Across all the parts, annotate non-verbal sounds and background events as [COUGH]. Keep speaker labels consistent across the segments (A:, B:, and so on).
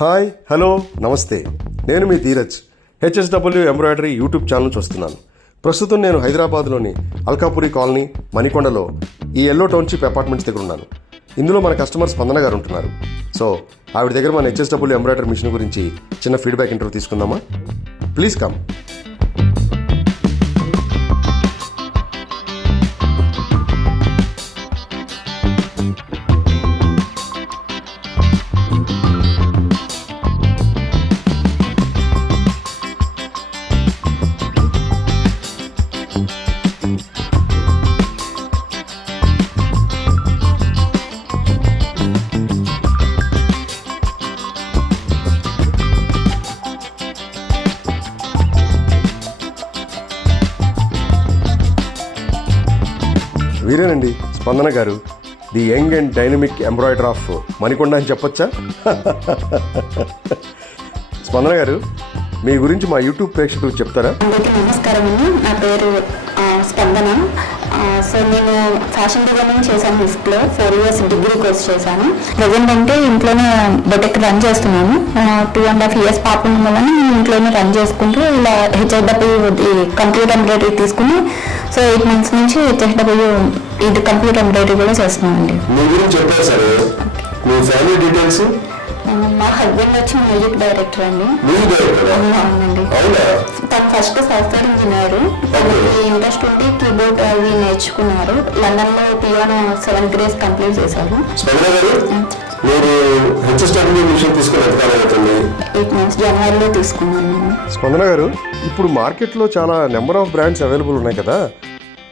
A: Hi hello నమస్తే. నేను మీ Dheeraj. HSW embroidery YouTube channel చూస్తున్నాను. ప్రస్తుతం నేను హైదరాబాద్లోని అల్కాపురి కాలనీ మణికొండలో ఈ ఎల్లో టౌన్షిప్ అపార్ట్మెంట్స్ దగ్గర ఉన్నాను. ఇందులో మన కస్టమర్ స్పందన గారు ఉంటున్నారు. సో ఆవిడ దగ్గర మన హెచ్ఎస్డబ్ల్యూ ఎంబ్రాయిడరీ మిషన్ గురించి చిన్న ఫీడ్బ్యాక్ ఇంటర్వ్యూ తీసుకుందామా? Please come. మీరేనండి? స్పందన గారు. The young and dynamic embroider of Manikonda అని చెప్పొచ్చా? [LAUGHS] స్పందన గారు మీ గురించి మా యూట్యూబ్ ప్రేక్షకులకు చెప్తారా?
B: నమస్కారం నా పేరు స్పందన. సో నేను ఫ్యాషన్ డిజైనింగ్ చేశాను హిస్ట్లో ఫోర్ ఇయర్స్ డిగ్రీ కోర్స్ చేశాను. ప్రజెంట్ అంటే ఇంట్లోనే బొటెక్ రన్ చేస్తున్నాను. టూ అండ్ హాఫ్ ఇయర్స్ పాప ఉన్న వల్ల నేను ఇంట్లోనే రన్ చేసుకుంటూ ఇలా హెచ్ఎస్డబ్ల్యూ కంప్యూటర్ ఎంబ్రాయిడరీ తీసుకుని సో ఎయిట్ మంత్స్ నుంచి హెచ్ఎస్డబ్ల్యూ ఇది కంప్యూటర్ ఎంబ్రాయిడరీ కూడా చేస్తున్నానండి.
A: మీ గురించి చెప్పారు సార్. మీ ఫ్యామిలీ డీటెయిల్స్
B: మా హస్బెండ్ వచ్చి మ్యూజిక్ డైరెక్టర్ అండి. అవునండి.
A: అవునా?
B: తను ఫస్ట్ సాఫ్ట్వేర్ ఇంజనీర్ తనకి ఇంట్రెస్ట్ ఉండి కీబోర్డ్ అవి నేర్చుకున్నారు. లండన్లో పియానో సెవెన్ గ్రేస్ కంప్లీట్ చేశారు.
A: మీరు మిషన్ తీసుకుని అవుతుంది
B: ఎయిట్ మంత్స్ జనవరిలో తీసుకున్నాను నేను.
A: స్పందన గారు ఇప్పుడు మార్కెట్లో చాలా నెంబర్ ఆఫ్ బ్రాండ్స్ అవైలబుల్ ఉన్నాయి కదా.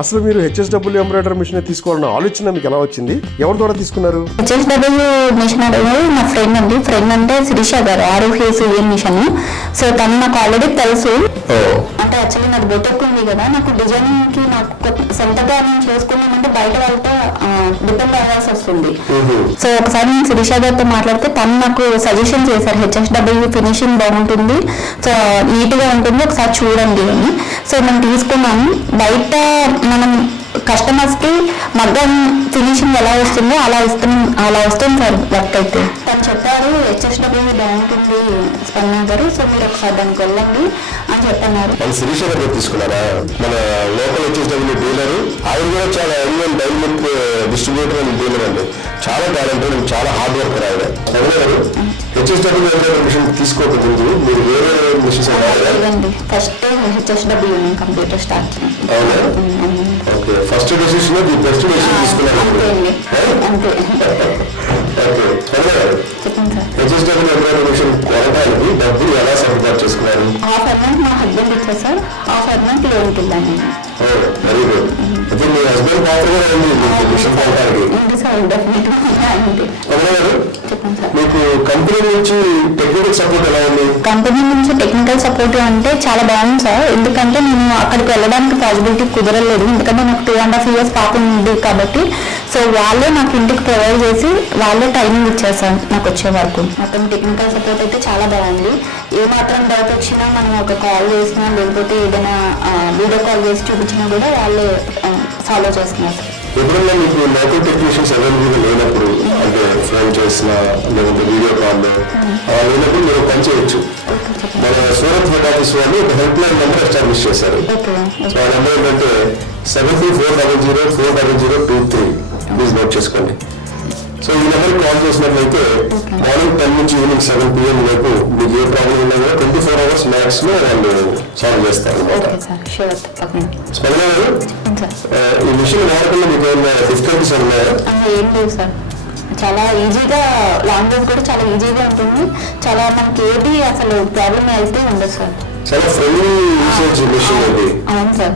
A: అసలు మీరు హెచ్ఎస్డబ్ల్యూ ఎంబ్రాయిడరీ మిషన్ తీసుకోవాలన్న ఆలోచన మీకు ఎలా వచ్చింది? ఎవరి ద్వారా తీసుకున్నారు?
B: హెచ్ఎస్డబ్ల్యూ మిషన్ అనేది నా ఫ్రెండ్ అండి. ఫ్రెండ్ అంటే శిరీష గారు ఆరోగ్య మిషన్. సో తను నాకు ఆల్రెడీ తెలుసు. అంటే యాక్చువల్లీ నాకు బొటెక్ ఉంది కదా నాకు డిజైనింగ్కి నాకు సొంతగా నేను చేసుకున్నామంటే బయట వాళ్ళతో డిపెండ్ అవ్వాల్సి వస్తుంది. సో ఒకసారి నేను శిరీష గారితో మాట్లాడితే తను నాకు సజెషన్ చేశారు హెచ్ఎస్డబ్ల్యూ ఫినిషింగ్ బాగుంటుంది. సో నీట్గా ఉంటుంది ఒకసారి చూడండి అని. సో నేను తీసుకున్నాను. బయట మనం కస్టమర్స్కి మగ్గం ఫినిషింగ్ ఎలా వస్తుందో అలా వస్తుంది అలా వస్తుంది సార్ వర్క్ అయితే. తను చెప్పారు హెచ్ఎస్డబ్ల్యూ బాగుంటుంది స్పందన గారు సో మీరు ఒకసారి దానికి వెళ్ళండి అని చెప్పన్నారు.
A: మన శిరీష గారు తీసుకున్నారా? మన లోకల్ హెచ్ఎస్డబ్ల్యూ డీలర్ ఆయన కూడా చాలా young dynamic distributor and dealer అండి. చాలా టాలెంటెడ్ అండ్ చాలా హార్డ్ వర్కర్ ఆయన ఎవరు హెచ్ఎస్డబ్ల్యూ ఎంబ్రాయిడరీ మిషన్ తీసుకోక ముందు మీరు వేరే machines
B: first HSW computer start
A: అవునా? Okay. First decision the best decision తీసుకున్నారు హెచ్ఎస్డబ్ల్యూ ఎంబ్రాయిడరీ మిషన్ కొనడానికి డబ్బులు ఎలా సర్దుబాటు చేసుకున్నారు?
B: హాఫ్ అమౌంట్ మా హస్బెండ్ ఇచ్చారు సార్. హాఫ్ అమౌంట్ లోన్కి వెళ్ళాను
A: వెరీ గుడ్ హస్బెండ్ పాత్ర కూడా ఉంది మీకు మిషన్ కొనడానికి
B: చెప్పండి సార్
A: మీకు కంపెనీ నుంచి టెక్నికల్ సపోర్ట్ ఎలా ఉంది
B: కంపెనీ నుంచి టెక్నికల్ సపోర్ట్ అంటే చాలా బాగుంది సార్. ఎందుకంటే నేను అక్కడికి వెళ్ళడానికి పాసిబిలిటీ కుదరలేదు. ఎందుకంటే నాకు టూ అండ్ హాఫ్ ఇయర్స్ పాప ఉంది కాబట్టి సో వాళ్ళే నాకు ఇంటికి ప్రొవైడ్ చేసి వాళ్ళే టైమింగ్ ఇచ్చారు సార్ నాకు వచ్చే వరకు. మొత్తం టెక్నికల్ సపోర్ట్ అయితే చాలా బాగుంది. ఏ మాత్రం డౌట్ వచ్చినా మనం ఒక కాల్ చేసినా లేకపోతే ఏదైనా వీడియో కాల్ చేసి చూపించినా కూడా వాళ్ళే ఫాలో చేస్తున్నారు.
A: ఎప్పుడన్నా మీకు లోకల్ టెక్నీషియన్స్ అవైలబుల్ లేనప్పుడు అంటే ఫోన్ చేసినా లేదంటే వీడియో కాల్ లేనప్పుడు మీరు పని చేయొచ్చు. మన సూరత్ హెడ్ ఆఫీస్ వాళ్ళు ఒక హెల్ప్ లైన్ నెంబర్ ఎస్టాబ్లిష్ చేశారు.
B: ఓకే.
A: సో ఆ నెంబర్ ఏంటంటే seven three four double zero four double zero two three please note చేసుకోండి. సో ఈ నెంబర్ కాల్ చేసినట్లయితే మార్నింగ్ టెన్ నుంచి ఈవినింగ్ సెవెన్ పిఎం వరకు మీకు ఏ ప్రాబ్లం ఉన్నా కూడా ట్వంటీ ఫోర్ అవర్స్ మ్యాక్స్లో వాళ్ళు సాల్వ్ చేస్తారు అనమాట. స్పందన గారు ఈ మిషన్ వాడకుండా మీకు ఏమైనా డిఫికల్టీస్ ఉన్నాయా?
B: ఏం లేవు సార్ చాలా ఈజీగా లాంగ్వేజ్ కూడా చాలా ఈజీగా ఉంటుంది. చాలా మనకి ఏది అసలు ప్రాబ్లం అయితే ఉండదు సార్
A: చాలా ఫ్రెండ్లీ యూసేజ్ మిషన్ అది
B: అవును సార్.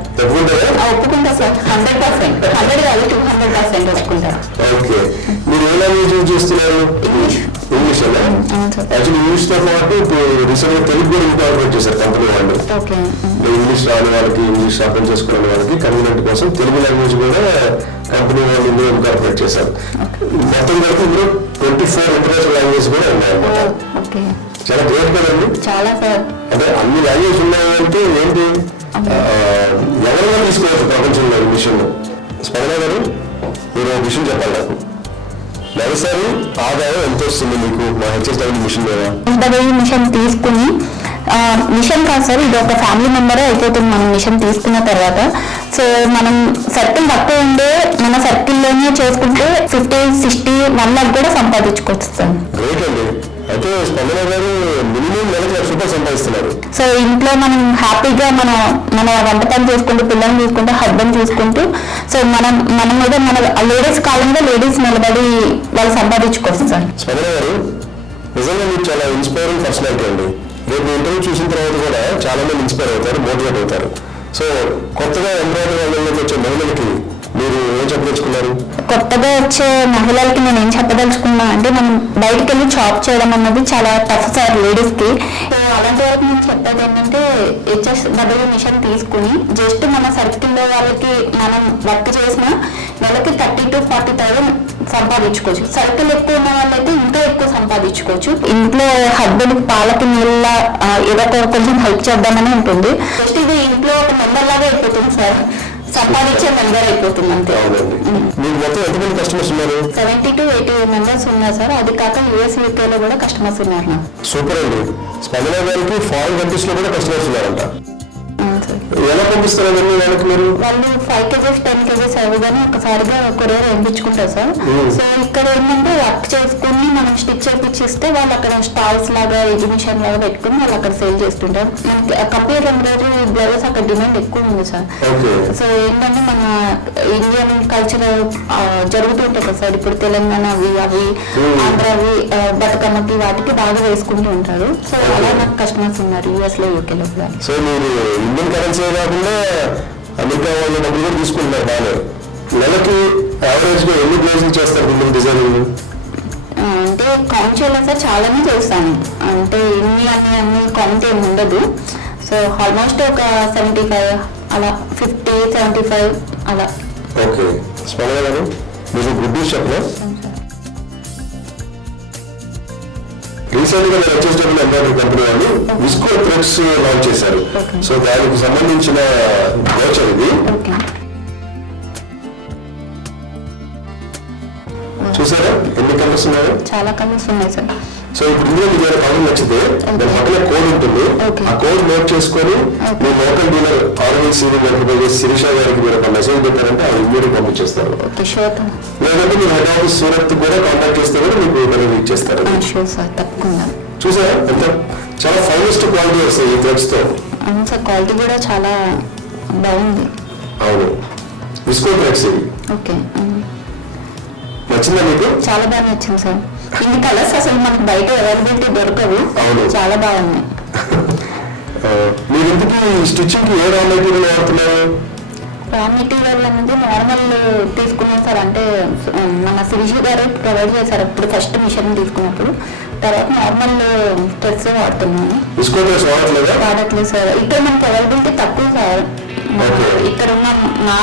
B: ఒప్పుకుంటా హండ్రెడ్ పర్సెంట్. హండ్రెడ్ కాదు టూ హండ్రెడ్ పర్సెంట్ ఒప్పుకుంటా.
A: ఓకే. మీరు ఏ లాంగ్వేజ్ యూజ్ చేస్తున్నారు? ఇంగ్లీష్. అలా
B: అవును సార్.
A: యాక్చువల్లీ ఇంగ్లీష్తో పాటు ఇప్పుడు రీసెంట్గా తెలుగు కూడా ఇంకార్పొరేట్ చేశారు కంపెనీ వాళ్ళు. ఇంగ్లీష్ రాని వాళ్ళకి ఇంగ్లీష్ అర్థం చేసుకునే వాళ్ళకి కన్వీనియంట్ కోసం తెలుగు లాంగ్వేజ్ కూడా కంపెనీ వాళ్ళు ఇందులో చేశారు. మొత్తం వరకు ఇందులో ట్వంటీ ఫోర్ ఇంటర్నేషనల్ లాంగ్వేజ్ కూడా ఉన్నాయన్నమాట.
B: ఓకే.
A: చాలా గ్రేట్ కదండి.
B: చాలా సార్.
A: అంటే అన్ని లాంగ్వేజ్ ఉన్నాయంటే ఏంటి? ఎవరైనా తీసుకోవచ్చు ప్రపంచంలో విషయంలో స్పందన గారు మీరు ఒక విషయం చెప్పాలి. నాకు నెలసరి ఆదాయం ఎంత వస్తుంది మీకు? మా హెచ్ఎస్డబ్ల్యూ మిషన్ మీద.
B: డబ్ల్యూ మిషన్ తీసుకుని మిషన్ కాదు సార్ ఇది ఒక ఫ్యామిలీ మెంబరే అయిపోతుంది. మనం మిషన్ తీసుకున్న తర్వాత. సో మనం సర్కిల్ తక్కువ ఉండే మన సర్కిల్లోనే చేసుకుంటే ఫిఫ్టీ సిక్స్టీ వన్ లాక్ కూడా సంపాదించుకోవచ్చు సార్.
A: గ్రేట్ అండి. అయితే స్పందన గారు మినిమం నెలకి లక్ష రూపాయలు సంపాదిస్తున్నారు.
B: సో ఇంట్లో మనం హ్యాపీగా మన మన వంట పని చేసుకుంటూ పిల్లల్ని చూసుకుంటూ హస్బెండ్ చూసుకుంటూ సో మనం మన మీద మన లేడీస్ కాలంలో లేడీస్ నిలబడి వాళ్ళు సంపాదించుకోవచ్చు సార్
A: స్పందన గారు నిజంగా మీరు చాలా ఇన్స్పైరింగ్ పర్సనాలిటీ అండి. రేపు ఇంటర్వ్యూ చూసిన తర్వాత కూడా చాలా మంది ఇన్స్పైర్ అవుతారు మోటివేట్ అవుతారు. సో కొత్తగా ఎంబ్రాయిడరీ రంగంలోకి వచ్చే మహిళలకి మీరు చెప్పదలుచుకున్నారు
B: కొత్తగా వచ్చే మహిళలకి నేను ఏం చెప్పదలుచుకున్నా అంటే మనం బయటకు వెళ్ళి జాబ్ చేయడం అన్నది చాలా టఫ్ సార్ లేడీస్కి. అలాంటి వరకు నేను చెప్పేది ఏంటంటే హెచ్ఎస్ డబ్ల్యూ మిషన్ తీసుకుని జస్ట్ మన సర్కిల్లో వాళ్ళకి మనం వర్క్ చేసిన నెలకి థర్టీ టు ఫార్టీ థౌసండ్ సంపాదించుకోవచ్చు. సర్కిల్ ఎక్కువ ఉన్న వాళ్ళైతే ఇంకా ఎక్కువ సంపాదించుకోవచ్చు. ఇంట్లో హస్బెండ్ పాలకి నీళ్ళ ఏదో కొంచెం హెల్ప్ చేద్దామని ఉంటుంది. జస్ట్ ఇది ఇంట్లో ఒక మెంబర్ లాగా అయిపోతుంది సార్ సంపాదించే మెంబర్ అయిపోతుంది అంతే.
A: మీకు మొత్తం ఎంతమంది కస్టమర్స్ ఉన్నారు?
B: సెవెంటీ టు ఎయిటీ మెంబర్స్ ఉన్నారు సార్. అది కాక యూఎస్ యూకేలో కూడా కస్టమర్స్ ఉన్నారు
A: సూపర్ అండి. స్పందన గారికి ఫారిన్ కంట్రీస్లో కూడా కస్టమర్స్ ఉన్నారంట. ఎలా పంపిస్తారు మీరు?
B: వాళ్ళు ఫైవ్ కేజీస్ టెన్ కేజీస్ అవ్వగానే ఒకసారిగా కొరియర్ పంపించుకుంటారు సార్.
A: Hmm.
B: సో ఇక్కడ ఏంటంటే వర్క్ చేసుకుని మనం స్టిచ్ చేపించిస్తే వాళ్ళు అక్కడ స్టాల్స్ లాగా ఎగ్జిబిషన్ లాగా పెట్టుకుని వాళ్ళు అక్కడ సేల్ చేస్తుంటారు. మనకి కంప్యూటర్ ఎంబ్రాయిడరీ బ్లౌజెస్ అక్కడ డిమాండ్ ఎక్కువ ఉంది సార్. సో ఏంటంటే మన ఇండియన్ కల్చర్ జరుగుతుంటాయి కదా సార్. ఇప్పుడు తెలంగాణ అవి అవి
A: Hmm.
B: ఆంధ్రవి ఆ, బతుకమ్మకి వాటికి బాగా వేసుకుంటూ ఉంటారు. సో అలా నాకు కస్టమర్స్ ఉన్నారు యూఎస్లో యూకేలో కూడా.
A: సో మీరు ఇండియన్ కరెన్సీ కాకుండా అమెరికా వాళ్ళ డబ్బులు కూడా తీసుకుంటున్నారు బాగా నెలకి యావరేజ్గా ఎన్ని బ్లౌజులు చేస్తారు డిజైనింగ్?
B: ఆ, అంటే కౌంట్ చేయలేదు సార్ చాలానే చేస్తాను. అంటే ఇన్ని అన్ని అన్ని కౌంట్ ఏమి ఉండదు. సో ఆల్మోస్ట్ ఒక సెవెంటీ ఫైవ్ అలా ఫిఫ్టీ సెవెంటీ ఫైవ్ అలా.
A: ఓకే. స్పందన గారు మీరు గుడ్ న్యూస్ చెప్పనా? రీసెంట్గా నేను ఎంబ్రాయిడరీ కంపెనీ వాళ్ళు విస్కో థ్రెడ్స్ లాంచ్ చేశారు. సో దానికి సంబంధించిన బ్రోచర్ ఇది. చూసారా? ఎన్ని కలర్స్ ఉన్నాయో?
B: చాలా కలర్స్ ఉన్నాయి సార్
A: సో ఇప్పుడు ఇందులో మీకు ఏదైనా కలర్ నచ్చితే దాని పక్కన కోడ్ ఉంటుంది. ఆ కోడ్ నోట్ చేసుకొని మీ లోకల్ డీలర్ ఆర్వీ సీని గారికి శిరీష గారికి మీరు ఒక మెసేజ్ పెట్టారంటే ఆ ఇమ్మీడియట్ పంపించేస్తారు. లేదంటే మీరు హెడ్ ఆఫీస్ సూరత్ కూడా కాంటాక్ట్ చేస్తే కూడా మీకు
B: సార్ తప్పకుండా.
A: చూసారా? ఎంత చాలా ఫైనెస్ట్ క్వాలిటీ వస్తాయి ఈ
B: థ్రెడ్స్తో. సార్ క్వాలిటీ కూడా చాలా బాగుంది.
A: అవును. విస్కో థ్రెడ్స్ ఇవి.
B: ఓకే.
A: నచ్చిందా మీకు?
B: చాలా బాగా నచ్చింది సార్. ఇన్ని కలర్స్ అసలు మనకు బయట అవైలబిలిటీ దొరకవు. చాలా బాగున్నాయి.
A: మీరు ఇంటికి స్టిచ్చింగ్ ఏ రా మెటీరియల్ వాడుతున్నారు?
B: రా మెటీరియల్ అనేది నార్మల్ తీసుకున్నాం సార్. అంటే మన శిరీష గారు ప్రొవైడ్ చేశారు ఇప్పుడు ఫస్ట్ మిషన్ తీసుకున్నప్పుడు. తర్వాత నార్మల్
A: విస్కో థ్రెడ్స్ వాడట్లేదా?
B: సార్. ఇక్కడ మనకి అవైలబిలిటీ తక్కువ సార్. ఇక్కడ ఉన్న మా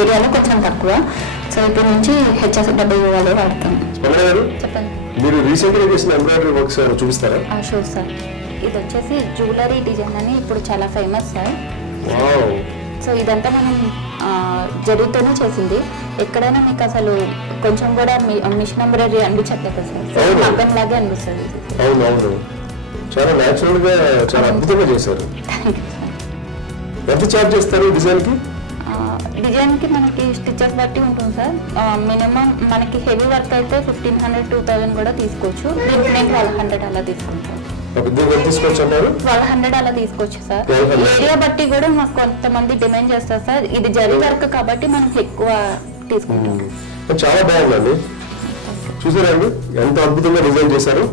B: ఏరియాలో కొంచెం తక్కువ. సో ఇప్పుడు నుంచి హెచ్ఎస్ డబ్ల్యూ వాళ్ళే
A: గారు?
B: చెప్పండి.
A: మీరు రీసెంట్గా చేసిన ఎంబ్రాయిడరీ వర్క్స్ చూపిస్తారా?
B: Sure sir. ఇది వచ్చేసి జ్యువెలరీ డిజైన్ అని ఇప్పుడు చాలా ఫేమస్ సార్.
A: వావ్
B: సో ఇదంతా మనం ఆ, జరీతోనే చేసింది. ఎక్కడైనా మీకు అసలు కొంచెం కూడా మిషన్ ఎంబ్రాయిడరీ అనిపించట్లేదు కదా సార్. మగ్గం లాగే అనిపిస్తుంది. ఇది.
A: అవును అవును. చాలా న్యాచురల్గా చాలా అద్భుతంగా చేశారు. ఎంత చార్జ్ చేస్తారు డిజైన్కి
B: ఆ, డిజైన్కి మనకి స్టిచెస్ బట్టి ఉంటుంది సార్. మినిమం మనకి హెవీ వర్క్ అయితే ఫిఫ్టీన్ హండ్రెడ్ టూ థౌజండ్ కూడా తీసుకోవచ్చు. నేను ట్వెల్వ్ హండ్రెడ్ అలా తీసుకుంటాను ట్వెల్వ్ హండ్రెడ్ అలా తీసుకోవచ్చు సార్.
A: 1200.
B: ఏరియా బట్టి కూడా మాకు కొంతమంది డిమాండ్ చేస్తారు సార్. ఇది జరీ వర్క్ కాబట్టి మనం ఎక్కువ తీసుకుంటాం.
A: చాలా బాగుందండి. చూసారా అండి ఎంత అద్భుతంగా డిజైన్ చేశారు.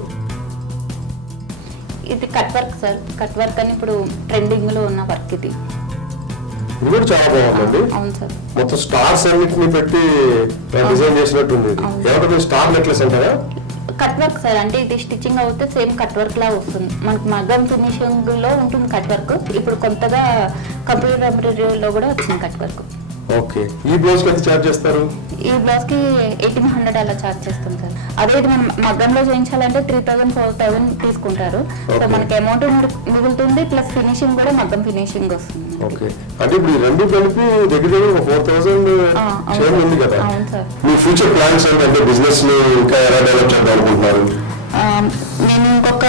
B: ఇది cut work sir. Cut work అని ఇప్పుడు ట్రెండింగ్లో ఉన్న వర్క్ ఇది.
A: ఇది కూడా చాలా బాగుందండి.
B: అవును సార్.
A: మొత్తం స్టార్స్ అన్నిటిని పెట్టి డిజైన్ చేసినట్టుంది. ఏమంటే స్టార్ నెక్లెస్ అంటారా?
B: Cut work sir. అంటే ఇది స్టిచ్చింగ్ అవుతే సేమ్ కట్ వర్క్ లా వస్తుంది. మనకు మగ్గం ఫినిషింగ్లో ఉంటుంది కట్ వర్క్ ఇప్పుడు కొత్తగా కంప్యూటర్ ఎంబ్రాయిడరీలో కూడా వచ్చింది కట్ వర్క్
A: ఓకే. ఈ బ్లౌజ్ ఎంత చార్జ్ చేస్తారు?
B: ఈ బ్లౌజ్కి ఎయిటీన్ హండ్రెడ్ అలా చార్జ్ చేస్తాం సార్. అదే ఇది మనం మగ్గంలో చేయించాలంటే త్రీ థౌసండ్ ఫోర్ థౌసండ్ తీసుకుంటారు సో. మనకి అమౌంట్ మిగులుతుంది ప్లస్ ఫినిషింగ్ కూడా మగ్గం ఫినిషింగ్ వస్తుంది
A: ఓకే అంటే ఇప్పుడు ఈ రెండు కలిపి దగ్గర ఫోర్ థౌసండ్ ఉంది. కదా. మీ ఫ్యూచర్ ప్లాన్స్ బిజినెస్ ఇంకా ఎలా డెవలప్ చేద్దాం అనుకుంటున్నారు
B: నేను ఇంకొక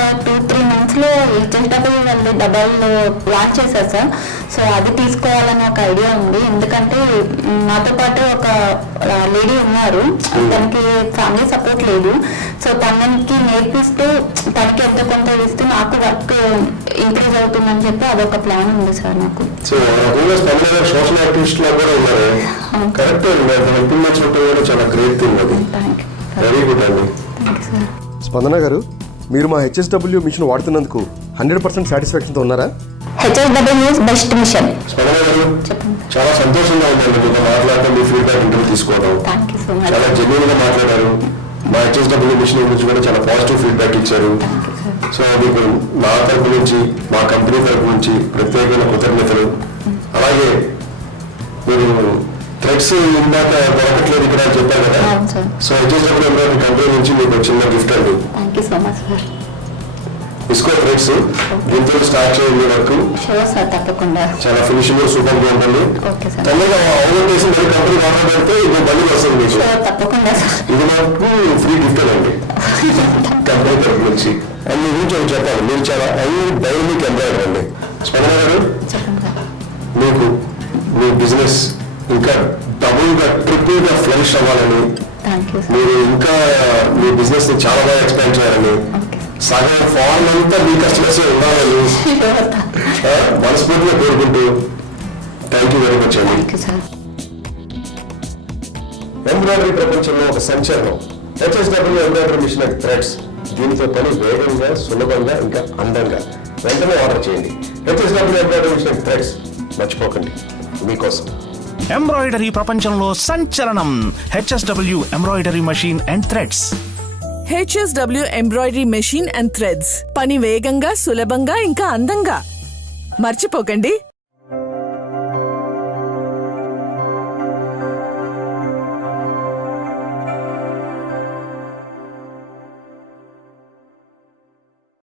B: టూ లో హెచ్ఎస్డబ్ల్యూ వాళ్ళు డబల్ లాంచ్ చేశారు సార్ సో అది తీసుకోవాలని ఒక ఐడియా ఉంది. ఎందుకంటే నాతో పాటు ఒక లేడీ ఉన్నారు. తనకి ఫ్యామిలీ సపోర్ట్ లేదు. సో తనకి నేర్పిస్తూ తనకి ఎంత కొంత ఇస్తూ నాకు వర్క్ ఇంక్రీజ్ అవుతుందని చెప్పి అదొక ప్లాన్ ఉంది సార్ నాకు.
A: సో రకంగా స్పందన సోషల్ యాక్టివిస్ట్ లా కూడా ఉన్నారు. కరెక్ట్ కూడా చాలా గ్రేట్ థింగ్ అది
B: థ్యాంక్ యూ
A: వెరీ గుడ్ అండి.
B: థ్యాంక్ యూ సార్
C: స్పందన గారు మీరు మా హెచ్ఎస్డబ్ల్యూ మిషన్ వాడుతున్నందుకు హండ్రెడ్ పర్సెంట్ సాటిస్ఫాక్షన్తో ఉన్నారా?
B: హెచ్ఎస్డబ్ల్యూ బెస్ట్ మిషన్
A: చాలా సంతోషంగా ఉందండి మీతో మాట్లాడటం మీ ఫీడ్బ్యాక్ ఇంటర్వ్యూ తీసుకోవడం. చాలా జెన్యున్గా మాట్లాడారు. మా హెచ్ఎస్డబ్ల్యూ మిషన్ గురించి కూడా చాలా పాజిటివ్ ఫీడ్బ్యాక్ ఇచ్చారు. సో మీకు నా తరపు నుంచి మా కంపెనీ తరపు నుంచి ప్రత్యేకమైన కృతజ్ఞతలు. అలాగే మీరు థ్రెడ్స్ ఇందాక దొరకట్లేదు ఇక్కడ చెప్పారు కదా. సో హెచ్ఎస్డబ్ల్యూ ఎంబ్రాయిడరీ కంపెనీ నుంచి మీకు చిన్న గిఫ్ట్ అండి?
B: Thank you so much sir
A: visco threads దీంతో స్టార్ట్ చేయండి వరకు.
B: షూర్ సార్ తప్పకుండా.
A: చాలా ఫినిషింగ్ సూపర్గా ఉంటుంది అవుట్ చేసి మరి కంపెనీ ఆర్డర్ పెడితే ఇది బండి వస్తుంది మీకు.
B: తప్పకుండా
A: ఇది మాకు ఫ్రీ గిఫ్ట్ అండి. కంపెనీ తరపు నుంచి. అండ్ మీ గురించి ఒకటి చెప్పాలి. మీరు చాలా ఐ డైనమిక్ ఎంప్లాయర్ అండి. స్పందన గారు మీకు మీ బిజినెస్ ఇంకా డబుల్గా ట్రిపుల్గా ఫ్లరిష్ అవ్వాలని మీరు ఇంకా మీ బిజినెస్ని చాలా బాగా ఎక్స్పాండ్ చేయాలని. సగం ఫారెన్ అంతా మీ కస్టమర్స్ ఉండాలని. [LAUGHS] మనస్ఫూర్తిగా కోరుకుంటూ థ్యాంక్ యూ వెరీ మచ్ అండి. ఎంబ్రాయిడరీ ప్రపంచంలో ఒక సంచలనం. HSW embroidery machine and threads దీనితో పని వేగంగా సులభంగా ఇంకా అందంగా. వెంటనే ఆర్డర్ చేయండి. HSW embroidery machine and threads మర్చిపోకండి. మీకోసం.
D: ఎంబ్రాయిడరీ ప్రపంచంలో సంచలనం. HSW embroidery machine and threads.
E: HSW embroidery machine and threads. పని వేగంగా సులభంగా ఇంకా అందంగా. మర్చిపోకండి.